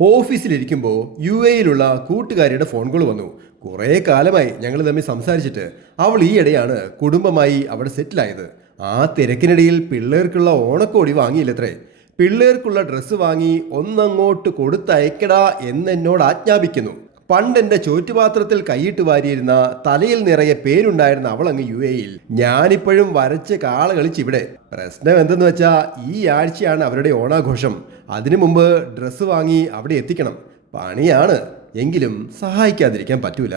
ഓഫീസിലിരിക്കുമ്പോൾ U എയിലുള്ള കൂട്ടുകാരിയുടെ phone call വന്നു. കുറേ കാലമായി ഞങ്ങൾ തമ്മിൽ സംസാരിച്ചിട്ട് അവൾ ഈയിടെയാണ് കുടുംബമായി അവിടെ സെറ്റിലായത്. ആ തിരക്കിനിടയിൽ പിള്ളേർക്കുള്ള ഓണക്കോടി വാങ്ങിയില്ലത്രേ. പിള്ളേർക്കുള്ള ഡ്രസ്സ് വാങ്ങി ഒന്നങ്ങോട്ട് കൊടുത്തയക്കടാ എന്നെന്നോട് ആജ്ഞാപിക്കുന്നു. പണ്ട് എന്റെ ചോറ്റുപാത്രത്തിൽ കൈയിട്ട് വാരിയിരുന്ന തലയിൽ നിറയെ പേരുണ്ടായിരുന്ന അങ്ങ് യു എയിൽ ഞാനിപ്പോഴും വരച്ച് കാള കളിച്ചിവിടെ. പ്രശ്നം എന്തെന്ന് വെച്ചാ ഈ ആഴ്ചയാണ് അവരുടെ ഓണാഘോഷം. അതിനു മുമ്പ് ഡ്രസ്സ് വാങ്ങി അവിടെ എത്തിക്കണം. പണിയാണ്. എങ്കിലും സഹായിക്കാതിരിക്കാൻ പറ്റൂല.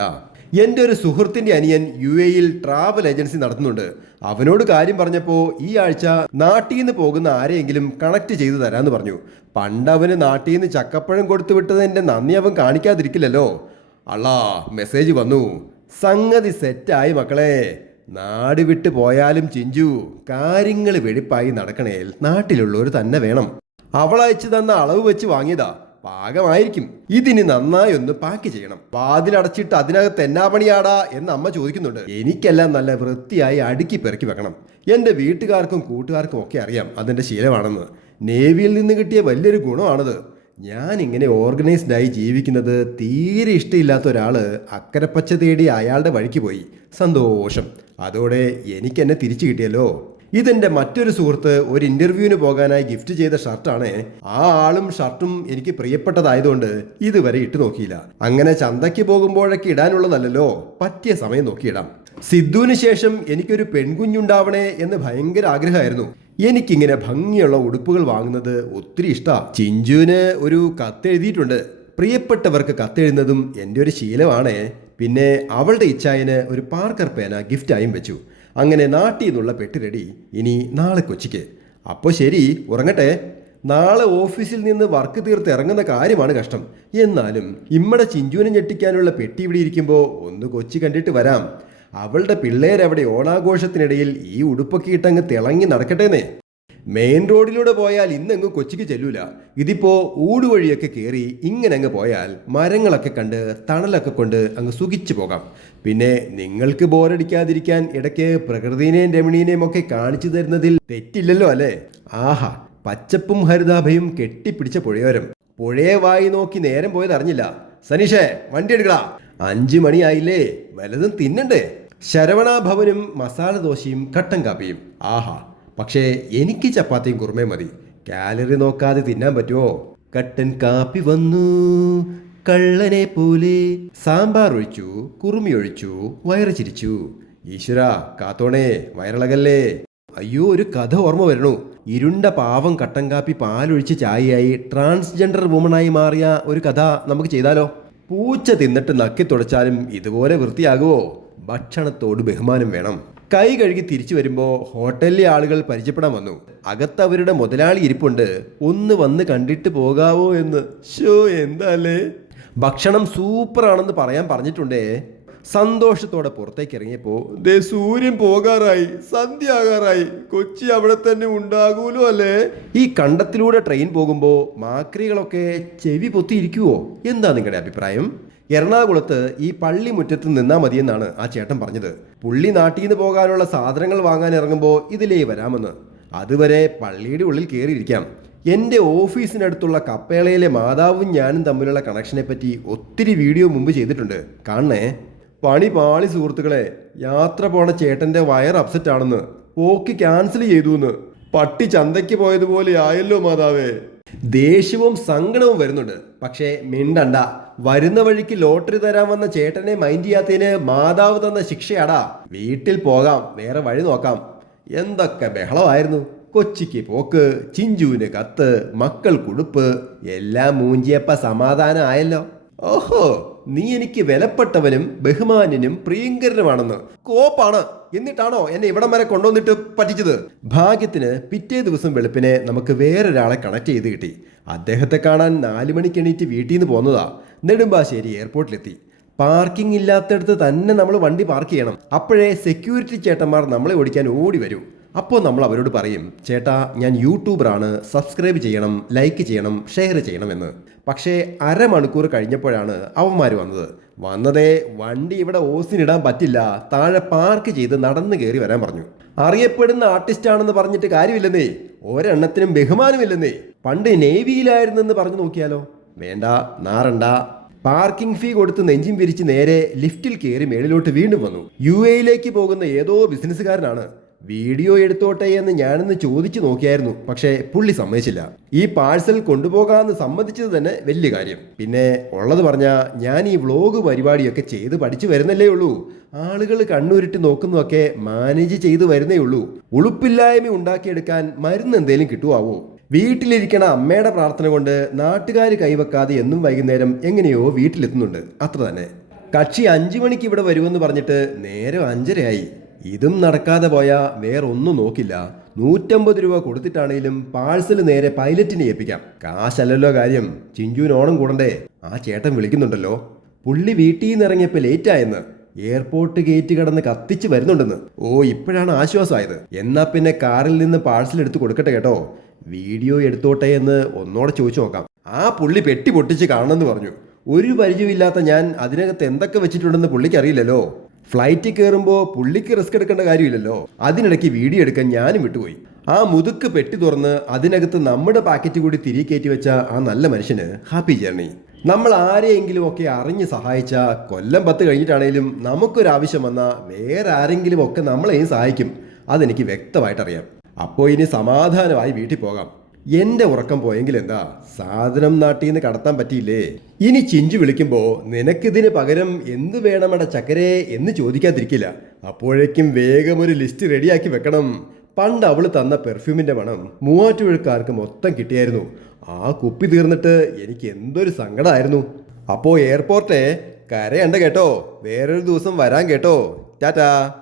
എന്റെ ഒരു സുഹൃത്തിന്റെ അനിയൻ യു എയിൽ ട്രാവൽ ഏജൻസി നടത്തുന്നുണ്ട്. അവനോട് കാര്യം പറഞ്ഞപ്പോൾ ഈ ആഴ്ച നാട്ടിൽ നിന്ന് പോകുന്ന ആരെയെങ്കിലും കണക്ട് ചെയ്തു തരാമെന്ന് പറഞ്ഞു. പണ്ട് അവന് നാട്ടിൽ നിന്ന് ചക്കപ്പഴം കൊടുത്തു വിട്ടതിന്റെ നന്ദി അവൻ കാണിക്കാതിരിക്കില്ലല്ലോ. അള്ളാ മെസ്സേജ് വന്നു. സംഗതി സെറ്റായി മക്കളെ. നാട് വിട്ട് പോയാലും ചിഞ്ചു കാര്യങ്ങൾ വെടിപ്പായി നടക്കണേൽ നാട്ടിലുള്ളവർ തന്നെ വേണം. അവളയച്ചു തന്ന അളവ് വെച്ച് വാങ്ങിയതാ. പാകമായിരിക്കും. ഇതിനി നന്നായി ഒന്ന് പാക്ക് ചെയ്യണം. വാതിലടച്ചിട്ട് അതിനകത്ത് എന്നാ പണിയാടാ എന്ന് അമ്മ ചോദിക്കുന്നുണ്ട്. എനിക്കെല്ലാം നല്ല വൃത്തിയായി അടുക്കി പെറുക്കി വെക്കണം. എന്റെ വീട്ടുകാർക്കും കൂട്ടുകാർക്കും ഒക്കെ അറിയാം അതിന്റെ ശീലമാണെന്ന്. നേവിയിൽ നിന്ന് കിട്ടിയ വലിയൊരു ഗുണമാണത്. ഞാൻ ഇങ്ങനെ ഓർഗനൈസ്ഡ് ആയി ജീവിക്കുന്നത് തീരെ ഇഷ്ടമില്ലാത്ത ഒരാൾ അക്കരപ്പച്ച തേടി അയാളുടെ വഴിക്ക് പോയി. സന്തോഷം. അതോടെ എനിക്ക് എന്നെ തിരിച്ചു കിട്ടിയല്ലോ. ഇതെന്റെ മറ്റൊരു സുഹൃത്ത് ഒരു ഇന്റർവ്യൂവിന് പോകാനായി ഗിഫ്റ്റ് ചെയ്ത ഷർട്ടാണ് ആ ആളും ഷർട്ടും എനിക്ക് പ്രിയപ്പെട്ടതായതുകൊണ്ട് ഇതുവരെ ഇട്ടു നോക്കിയില്ല. അങ്ങനെ ചന്തയ്ക്ക് പോകുമ്പോഴൊക്കെ ഇടാനുള്ളതല്ലോ പറ്റിയ സമയം നോക്കിയിടാം. സിദ്ധുവിന് ശേഷം എനിക്കൊരു പെൺകുഞ്ഞുണ്ടാവണേ എന്ന് ഭയങ്കര ആഗ്രഹമായിരുന്നു. എനിക്കിങ്ങനെ ഭംഗിയുള്ള ഉടുപ്പുകൾ വാങ്ങുന്നത് ഒത്തിരി ഇഷ്ടാ. ചിഞ്ചുവിന് ഒരു കത്തെഴുതിയിട്ടുണ്ട്. പ്രിയപ്പെട്ടവർക്ക് കത്തെഴുതുന്നതും എന്റെ ഒരു ശീലമാണ്. പിന്നെ അവളുടെ ഇച്ഛായന് ഒരു പാർക്കർ പേന ഗിഫ്റ്റായും വെച്ചു. അങ്ങനെ നാട്ടിൽ നിന്നുള്ള പെട്ടി റെഡി ഇനി നാളെ കൊച്ചിക്ക്. അപ്പോൾ ശരി ഉറങ്ങട്ടെ. നാളെ ഓഫീസിൽ നിന്ന് വർക്ക് തീർത്ത് ഇറങ്ങുന്ന കാര്യമാണ് കഷ്ടം. എന്നാലും ഇമ്മടെ ചിഞ്ചുവിനെ ഞെട്ടിക്കാനുള്ള പെട്ടി ഇവിടെ ഇരിക്കുമ്പോൾ ഒന്ന് കൊച്ചി കണ്ടിട്ട് വരാം. അവളുടെ പിള്ളേരവിടെ ഓണാഘോഷത്തിനിടയിൽ ഈ ഉടുപ്പൊക്കെ ഇട്ടങ്ങ് തിളങ്ങി നടക്കട്ടേന്നേ. മെയിൻ റോഡിലൂടെ പോയാൽ ഇന്നെങ്ങും കൊച്ചിക്ക് ചെല്ലൂല. ഇതിപ്പോ ഊടുവഴിയൊക്കെ കയറി ഇങ്ങനെ അങ്ങ് പോയാൽ മരങ്ങളൊക്കെ കണ്ട് തണലൊക്കെ കൊണ്ട് അങ്ങ് സുഖിച്ചു പോകാം. പിന്നെ നിങ്ങൾക്ക് ബോറടിക്കാതിരിക്കാൻ ഇടയ്ക്ക് പ്രകൃതിനെയും രമണീനെയും ഒക്കെ കാണിച്ചു തരുന്നതിൽ തെറ്റില്ലല്ലോ അല്ലേ? ആഹാ പച്ചപ്പും ഹരിതാഭയും കെട്ടിപ്പിടിച്ച പുഴയോരം. പുഴയെ വായി നോക്കി നേരം പോയത് അറിഞ്ഞില്ല. സനീഷേ വണ്ടി എടുക്കടാ. അഞ്ചു മണിയായില്ലേ? വലതും തിന്നണ്ടേ? ശരവണ ഭവനും മസാല ദോശയും കട്ടൻ കാപ്പിയും. ആഹാ പക്ഷേ എനിക്ക് ചപ്പാത്തിയും കുറുമയും മതി. കാലറി നോക്കാതെ തിന്നാൻ പറ്റുമോ? കട്ടൻ കാപ്പി വന്നു. കള്ളനെ പോലെ സാമ്പാർ ഒഴിച്ചു കുറുമി ഒഴിച്ചു വയറ് ചിരിച്ചു. ഈശ്വര കാത്തോണേ വയറിളകല്ലേ? അയ്യോ ഒരു കഥ ഓർമ്മ വരണു ഇരുണ്ട പാവം കട്ടൻ കാപ്പി പാലൊഴിച്ച് ചായയായി ട്രാൻസ്ജെൻഡർ വുമണായി മാറിയ ഒരു കഥ നമുക്ക് ചെയ്താലോ? പൂച്ച തിന്നിട്ട് നക്കി തുടച്ചാലും ഇതുപോലെ വൃത്തിയാകുമോ ഭക്ഷണത്തോട് ബഹുമാനം വേണം. കൈ കഴുകി തിരിച്ചു വരുമ്പോൾ ഹോട്ടലിലെ ആളുകൾ പരിചയപ്പെടാൻ വന്നു. അകത്ത് അവരുടെ മുതലാളി ഇരിപ്പുണ്ട്. ഒന്ന് വന്ന് കണ്ടിട്ട് പോകാവോ എന്ന്. ഷോ എന്താല്ലേ ഭക്ഷണം സൂപ്പറാണെന്ന് പറയാൻ പറഞ്ഞിട്ടുണ്ടേ. സന്തോഷത്തോടെ പുറത്തേക്ക് ഇറങ്ങിയപ്പോൾ ദേ സൂര്യൻ പോകാറായി സന്ധ്യ ആകാറായി കൊച്ചി അവിടെ തന്നെ ഉണ്ടാകൂലോ അല്ലേ? ഈ കണ്ടത്തിലൂടെ ട്രെയിൻ പോകുമ്പോൾ മാക്രികളൊക്കെ ചെവി പൊത്തിയിരിക്കുവോ? എന്താ നിങ്ങളുടെ അഭിപ്രായം? എറണാകുളത്ത് ഈ പള്ളി മുറ്റത്ത് നിന്നാൽ മതിയെന്നാണ് ആ ചേട്ടൻ പറഞ്ഞത്. പുള്ളി നാട്ടിൽ നിന്ന് പോകാനുള്ള സാധനങ്ങൾ വാങ്ങാൻ ഇറങ്ങുമ്പോൾ ഇതിലേ വരാമെന്ന്. അതുവരെ പള്ളിയുടെ ഉള്ളിൽ കയറിയിരിക്കാം എന്റെ ഓഫീസിനടുത്തുള്ള കപ്പേളയിലെ മാതാവും ഞാനും തമ്മിലുള്ള കണക്ഷനെ പറ്റി ഒത്തിരി വീഡിയോ മുമ്പ് ചെയ്തിട്ടുണ്ട്. കാണണേ. പണി പാളി സുഹൃത്തുക്കളെ യാത്ര പോണ ചേട്ടന്റെ വയർ അപ്സെറ്റ് ആണെന്ന്. പോക്ക് ക്യാൻസൽ ചെയ്തു എന്ന് പട്ടി ചന്തയ്ക്ക് പോയതുപോലെ ആയല്ലോ മാതാവേ. ദേഷ്യവും സങ്കടവും വരുന്നുണ്ട്. പക്ഷേ മിണ്ടണ്ട. വരുന്ന വഴിക്ക് ലോട്ടറി തരാൻ വന്ന ചേട്ടനെ മൈൻഡ് ചെയ്യാത്തതിന് മാതാവ് തന്ന ശിക്ഷയാടാ. വീട്ടിൽ പോകാം വേറെ വഴി നോക്കാം. എന്തൊക്കെ ബഹളമായിരുന്നു. കൊച്ചിക്ക് പോക്ക് ചിഞ്ചുവിന് കത്ത് മക്കൾ കുടുപ്പ് എല്ലാം മൂഞ്ചിയപ്പ സമാധാനം ആയല്ലോ. ഓഹോ. നീ എനിക്ക് വിലപ്പെട്ടവനും ബഹുമാന്യനും പ്രിയങ്കരനുമാണെന്ന്. കോപ്പാണ്. എന്നിട്ടാണോ എന്നെ ഇവിടം വരെ കൊണ്ടുവന്നിട്ട് പറ്റിച്ചത്? ഭാഗ്യത്തിന് പിറ്റേ ദിവസം വെളുപ്പിനെ നമുക്ക് വേറൊരാളെ കണക്ട് ചെയ്ത് കിട്ടി. അദ്ദേഹത്തെ കാണാൻ നാല് മണിക്ക് എണീറ്റ് വീട്ടിൽ നിന്ന് പോന്നതാ. നെടുമ്പാശ്ശേരി എയർപോർട്ടിലെത്തി പാർക്കിംഗ് ഇല്ലാത്തടത്ത് തന്നെ നമ്മൾ വണ്ടി പാർക്ക് ചെയ്യണം. അപ്പോഴേ സെക്യൂരിറ്റി ചേട്ടന്മാർ നമ്മളെ ഓടിക്കാൻ ഓടി വരൂ. അപ്പോൾ നമ്മൾ അവരോട് പറയും ചേട്ടാ ഞാൻ യൂട്യൂബറാണ് സബ്സ്ക്രൈബ് ചെയ്യണം ലൈക്ക് ചെയ്യണം ഷെയർ ചെയ്യണം എന്ന്. പക്ഷേ അരമണിക്കൂർ കഴിഞ്ഞപ്പോഴാണ് അവന്മാർ വന്നത്. വന്നതേ വണ്ടി ഇവിടെ ഓസിനിടാൻ പറ്റില്ല താഴെ പാർക്ക് ചെയ്ത് നടന്നു കയറി വരാൻ പറഞ്ഞു. അറിയപ്പെടുന്ന ആർട്ടിസ്റ്റ് ആണെന്ന് പറഞ്ഞിട്ട് കാര്യമില്ലെന്നേ ഒരെണ്ണത്തിനും ബഹുമാനമില്ലെന്നേ. പണ്ട് നേവിയിലായിരുന്നെന്ന് പറഞ്ഞു നോക്കിയാലോ? വേണ്ട നാറണ്ട. പാർക്കിംഗ് ഫീ കൊടുത്ത് നെഞ്ചും പിരിച്ച് നേരെ ലിഫ്റ്റിൽ കയറി മേളിലോട്ട് വീണ്ടും വന്നു. യു എയിലേക്ക് പോകുന്ന ഏതോ ബിസിനസ്സുകാരനാണ്. വീഡിയോ എടുത്തോട്ടെ എന്ന് ഞാനൊന്ന് ചോദിച്ചു നോക്കിയായിരുന്നു പക്ഷേ പുള്ളി സമ്മതിച്ചില്ല. ഈ പാഴ്സൽ കൊണ്ടുപോകാമെന്ന് സമ്മതിച്ചത് തന്നെ വലിയ കാര്യം. പിന്നെ ഉള്ളത് പറഞ്ഞാൽ ഞാൻ ഈ വ്ളോഗ് പരിപാടിയൊക്കെ ചെയ്ത് പഠിച്ചു വരുന്നല്ലേ ഉള്ളൂ. ആളുകൾ കണ്ണുരുട്ടി നോക്കുന്നതൊക്കെ മാനേജ് ചെയ്തു വരുന്നേ ഉള്ളൂ. ഉളുപ്പില്ലായ്മ ഉണ്ടാക്കിയെടുക്കാൻ മരുന്ന് എന്തേലും കിട്ടുമാവോ വീട്ടിലിരിക്കണ അമ്മയുടെ പ്രാർത്ഥന കൊണ്ട് നാട്ടുകാർ കൈവെക്കാതെ എന്നും വൈകുന്നേരം എങ്ങനെയോ വീട്ടിലെത്തുന്നുണ്ട്. അത്ര തന്നെ. കക്ഷി അഞ്ചു മണിക്ക് ഇവിടെ വരുമെന്ന് പറഞ്ഞിട്ട് നേരം അഞ്ചരയായി. ഇതും നടക്കാതെ പോയാൽ വേറൊന്നും നോക്കില്ല. നൂറ്റമ്പത് രൂപ കൊടുത്തിട്ടാണെങ്കിലും പാഴ്സൽ നേരെ പൈലറ്റിനെ ഏൽപ്പിക്കാം. കാശല്ലല്ലോ കാര്യം. ചിഞ്ചുവിന് ഓണം കൂടണ്ടേ? ആ ചേട്ടൻ വിളിക്കുന്നുണ്ടല്ലോ. പുള്ളി വീട്ടിൽ നിന്ന് ഇറങ്ങിയപ്പോൾ ലേറ്റായെന്ന്. എയർപോർട്ട് ഗേറ്റ് കടന്ന് കത്തിച്ച് വരുന്നുണ്ടെന്ന്. ഓ ഇപ്പോഴാണ് ആശ്വാസമായത്. എന്നാ പിന്നെ കാറിൽ നിന്ന് പാഴ്സൽ എടുത്ത് കൊടുക്കട്ടെ കേട്ടോ. വീഡിയോ എടുത്തോട്ടെ എന്ന് ഒന്നോടെ ചോദിച്ചു നോക്കാം. ആ പുള്ളി പെട്ടി പൊട്ടിച്ച് കാണണമെന്ന് പറഞ്ഞു. ഒരു പരിചയമില്ലാത്ത ഞാൻ അതിനകത്ത് എന്തൊക്കെ വെച്ചിട്ടുണ്ടെന്ന് പുള്ളിക്ക് അറിയില്ലല്ലോ. ഫ്ലൈറ്റിൽ കയറുമ്പോൾ പുള്ളിക്ക് റിസ്ക് എടുക്കേണ്ട കാര്യമില്ലല്ലോ. അതിനിടയ്ക്ക് വീഡിയോ എടുക്കാൻ ഞാനും വിട്ടുപോയി. ആ മുതുക്ക് പെട്ടി തുറന്ന് അതിനകത്ത് നമ്മുടെ പാക്കറ്റ് കൂടി തിരികെ കയറ്റി വെച്ച ആ നല്ല മനുഷ്യന് ഹാപ്പി ജേർണി. നമ്മൾ ആരെയെങ്കിലും ഒക്കെ അറിഞ്ഞ് സഹായിച്ച കൊല്ലം പത്ത് കഴിഞ്ഞിട്ടാണേലും നമുക്കൊരാവശ്യം വന്നാൽ വേറെ ആരെങ്കിലും ഒക്കെ നമ്മളെയും സഹായിക്കും. അതെനിക്ക് വ്യക്തമായിട്ടറിയാം. അപ്പോൾ ഇനി സമാധാനമായി വീട്ടിൽ പോകാം. എന്റെ ഉറക്കം പോയെങ്കിൽ എന്താ? സാധനം നാട്ടിൽ നിന്ന് കടത്താൻ പറ്റിയില്ലേ? ഇനി ചിഞ്ചു വിളിക്കുമ്പോൾ നിനക്കിതിന് പകരം എന്ത് വേണമട ചക്കരെ എന്ന് ചോദിക്കാതിരിക്കില്ല. അപ്പോഴേക്കും വേഗം ഒരു ലിസ്റ്റ് റെഡിയാക്കി വെക്കണം. പണ്ട് അവൾ തന്ന പെർഫ്യൂമിന്റെ മണം മൂവാറ്റുപുഴക്കാർക്ക് മൊത്തം കിട്ടിയായിരുന്നു. ആ കുപ്പി തീർന്നിട്ട് എനിക്ക് എന്തൊരു സങ്കടമായിരുന്നു അപ്പോ എയർപോർട്ടെ കരയണ്ട കേട്ടോ. വേറൊരു ദിവസം വരാൻ കേട്ടോ. ടാറ്റാ.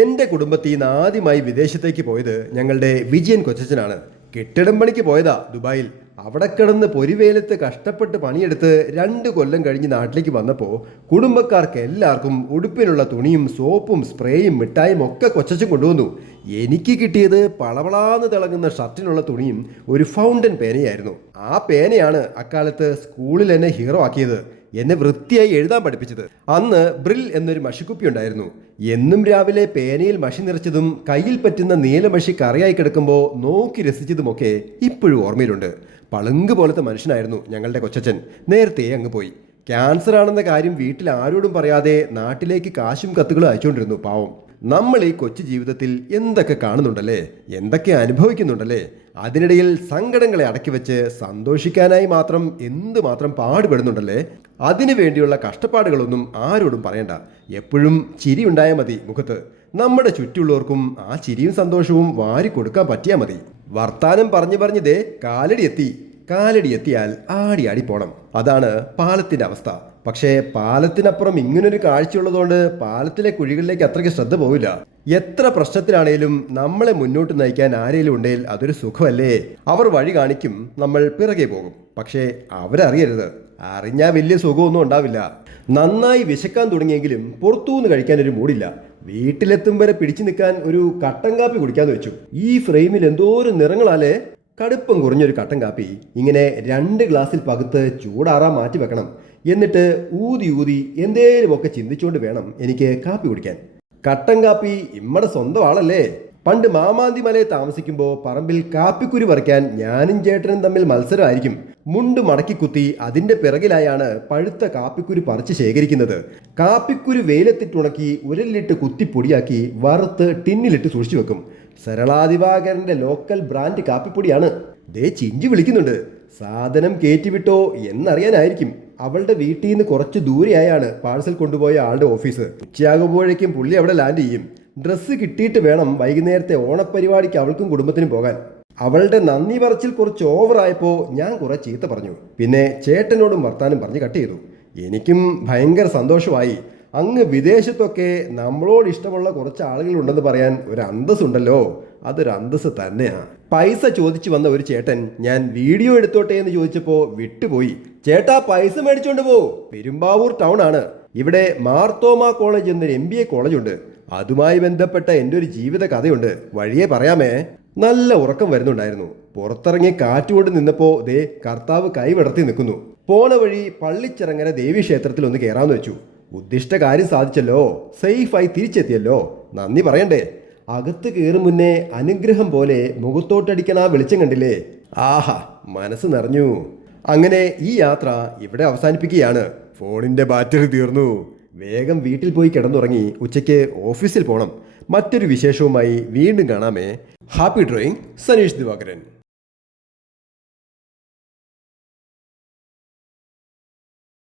എന്റെ കുടുംബത്തിൽ നിന്ന് ആദ്യമായി വിദേശത്തേക്ക് പോയത് ഞങ്ങളുടെ വിജയൻ കൊച്ചച്ചനാണ് കെട്ടിടം പണിക്ക് പോയതാ ദുബായിൽ. അവിടെ കിടന്ന് പൊരിവേലത്ത് കഷ്ടപ്പെട്ട് പണിയെടുത്ത് രണ്ട് കൊല്ലം കഴിഞ്ഞ് നാട്ടിലേക്ക് വന്നപ്പോൾ കുടുംബക്കാർക്ക് എല്ലാവർക്കും ഉടുപ്പിനുള്ള തുണിയും സോപ്പും സ്പ്രേയും മിഠായും ഒക്കെ കൊച്ചും കൊണ്ടുവന്നു. എനിക്ക് കിട്ടിയത് പളവളാന്ന് തിളങ്ങുന്ന ഷർട്ടിനുള്ള തുണിയും ഒരു ഫൗണ്ടൻ പേനയായിരുന്നു. ആ പേനയാണ് അക്കാലത്ത് സ്കൂളിൽ എന്നെ ഹീറോ ആക്കിയത്. എന്നെ വൃത്തിയായി എഴുതാൻ പഠിപ്പിച്ചത്. അന്ന് ബ്രിൽ എന്നൊരു മഷിക്കുപ്പി ഉണ്ടായിരുന്നു. എന്നും രാവിലെ പേനയിൽ മഷി നിറച്ചതും കയ്യിൽ പറ്റുന്ന നീലമഷി കറിയായി കിടക്കുമ്പോൾ നോക്കി രസിച്ചതുമൊക്കെ ഇപ്പോഴും ഓർമ്മയിലുണ്ട്. പളുങ്ക് പോലത്തെ മനുഷ്യനായിരുന്നു ഞങ്ങളുടെ കൊച്ചച്ചൻ നേരത്തെ അങ്ങ് പോയി. ക്യാൻസർ ആണെന്ന കാര്യം വീട്ടിൽ ആരോടും പറയാതെ നാട്ടിലേക്ക് കാശും കത്തുകളും അയച്ചുകൊണ്ടിരുന്നു പാവം. നമ്മൾ ഈ കൊച്ചു ജീവിതത്തിൽ എന്തൊക്കെ കാണുന്നുണ്ടല്ലേ? എന്തൊക്കെ അനുഭവിക്കുന്നുണ്ടല്ലേ? അതിനിടയിൽ സങ്കടങ്ങളെ അടക്കി വെച്ച് സന്തോഷിക്കാനായി മാത്രം എന്തു മാത്രം പാടുപെടുന്നുണ്ടല്ലേ? അതിനു വേണ്ടിയുള്ള കഷ്ടപ്പാടുകളൊന്നും ആരോടും പറയണ്ട. എപ്പോഴും ചിരി ഉണ്ടായാൽ മതി മുഖത്ത്. നമ്മുടെ ചുറ്റുള്ളവർക്കും ആ ചിരിയും സന്തോഷവും വാരി കൊടുക്കാൻ പറ്റിയാൽ മതി. വർത്താനം പറഞ്ഞു പറഞ്ഞതേ കാലടി എത്തി. കാലടി എത്തിയാൽ ആടി ആടി പോണം. അതാണ് പാലത്തിന്റെ അവസ്ഥ. പക്ഷേ പാലത്തിനപ്പുറം ഇങ്ങനൊരു കാഴ്ചയുള്ളതുകൊണ്ട് പാലത്തിലെ കുഴികളിലേക്ക് അത്രയ്ക്ക് ശ്രദ്ധ പോവില്ല. എത്ര പ്രശ്നത്തിലാണേലും നമ്മളെ മുന്നോട്ട് നയിക്കാൻ ആരെങ്കിലും ഉണ്ടെങ്കിൽ അതൊരു സുഖമല്ലേ? അവർ വഴി കാണിക്കും നമ്മൾ പിറകെ പോകും. പക്ഷേ അവരറിയരുത്. അറിഞ്ഞാൽ വലിയ സുഖമൊന്നും ഉണ്ടാവില്ല. നന്നായി വിശക്കാൻ തുടങ്ങിയെങ്കിലും പുറത്തുനിന്ന് കഴിക്കാൻ ഒരു മൂടില്ല. വീട്ടിലെത്തും വരെ പിടിച്ചു നിൽക്കാൻ ഒരു കട്ടൻ കാപ്പി കുടിക്കാന്ന് വെച്ചു. ഈ ഫ്രെയിമിൽ എന്തോ ഒരു നിറങ്ങളാലേ? കടുപ്പം കുറഞ്ഞൊരു കട്ടൻ കാപ്പി. ഇങ്ങനെ രണ്ട് ഗ്ലാസ്സിൽ പകുത്ത് ചൂടാറാൻ മാറ്റി വെക്കണം. എന്നിട്ട് ഊതി ഊതി എന്തേലുമൊക്കെ ചിന്തിച്ചുകൊണ്ട് വേണം എനിക്ക് കാപ്പി കുടിക്കാൻ. കട്ടൻ കാപ്പി ഇമ്മടെ സ്വന്തം ആളല്ലേ? പണ്ട് മാമാന്തി മലയെ താമസിക്കുമ്പോൾ പറമ്പിൽ കാപ്പിക്കുരു പറിക്കാൻ ഞാനും ചേട്ടനും തമ്മിൽ മത്സരമായിരിക്കും. മുണ്ട് മടക്കി കുത്തി അതിന്റെ പിറകിലായാണ് പഴുത്ത കാപ്പിക്കുരു പറിച്ച് ശേഖരിക്കുന്നത്. കാപ്പിക്കുരു വെയിലത്തിട്ടുണക്കി ഉരലിലിട്ട് കുത്തി പൊടിയാക്കി വറുത്ത് ടിന്നിലിട്ട് സൂക്ഷിച്ചു വെക്കും. സരളാദിവാകരന്റെ ലോക്കൽ ബ്രാൻഡ് കാപ്പിപ്പൊടിയാണ്. ദേ ചിഞ്ചി വിളിക്കുന്നുണ്ട്. സാധനം കയറ്റിവിട്ടോ എന്നറിയാനായിരിക്കും. അവളുടെ വീട്ടിൽ നിന്ന് കുറച്ച് ദൂരെയായാണ് പാഴ്സൽ കൊണ്ടുപോയ ആളുടെ ഓഫീസ് ഉച്ചയാകുമ്പോഴേക്കും പുള്ളി അവിടെ ലാൻഡ് ചെയ്യും. ഡ്രസ്സ് കിട്ടിയിട്ട് വേണം വൈകുന്നേരത്തെ ഓണപ്പരിപാടിക്ക് അവൾക്കും കുടുംബത്തിനും പോകാൻ. അവളുടെ നന്ദി പറച്ചിൽ കുറച്ച് ഓവറായപ്പോൾ ഞാൻ കുറേ ചീത്ത പറഞ്ഞു. പിന്നെ ചേട്ടനോടും വർത്താനം പറഞ്ഞ് കട്ട് ചെയ്തു. എനിക്കും ഭയങ്കര സന്തോഷമായി. അങ്ങ് വിദേശത്തൊക്കെ നമ്മളോട് ഇഷ്ടമുള്ള കുറച്ച് ആളുകളുണ്ടെന്ന് പറയാൻ ഒരു അന്തസ് ഉണ്ടല്ലോ അതൊരു അന്തസ് തന്നെയാണ് പൈസ ചോദിച്ചു വന്ന ഒരു ചേട്ടൻ ഞാൻ വീഡിയോ എടുത്തോട്ടെ എന്ന് ചോദിച്ചപ്പോൾ വിട്ടുപോയി. ചേട്ടാ പൈസ മേടിച്ചോണ്ട് പോ. പെരുമ്പാവൂർ ടൗൺ ആണ്. ഇവിടെ മാർത്തോമ കോളേജ് എന്നൊരു എം ബി എ കോളേജുണ്ട്. അതുമായി ബന്ധപ്പെട്ട എന്റെ ഒരു ജീവിത കഥയുണ്ട്. വഴിയെ പറയാമേ. നല്ല ഉറക്കം വരുന്നുണ്ടായിരുന്നു. പുറത്തിറങ്ങി കാറ്റുകൊണ്ട് നിന്നപ്പോൾ ദേ കർത്താവ് കൈവിടർത്തി നിൽക്കുന്നു. പോണ വഴി പള്ളിച്ചിറങ്ങര ദേവീക്ഷേത്രത്തിൽ ഒന്ന് കയറാന്ന് വെച്ചു. ഉദ്ദിഷ്ട കാര്യം സാധിച്ചല്ലോ. സേഫായി തിരിച്ചെത്തിയല്ലോ. നന്ദി പറയണ്ടേ. അകത്ത് കയറും മുന്നേ അനുഗ്രഹം പോലെ മുഖത്തോട്ടടിക്കണ ആ വെളിച്ചം കണ്ടില്ലേ? ആഹാ മനസ്സ് നിറഞ്ഞു. അങ്ങനെ ഈ യാത്ര ഇവിടെ അവസാനിപ്പിക്കുകയാണ്. ഫോണിന്റെ ബാറ്ററി തീർന്നു. വേഗം വീട്ടിൽ പോയി കിടന്നുറങ്ങി ഉച്ചയ്ക്ക് ഓഫീസിൽ പോകണം മറ്റൊരു വിശേഷവുമായി വീണ്ടും കാണാമേ. Happy drawing Saneesh Divakaran.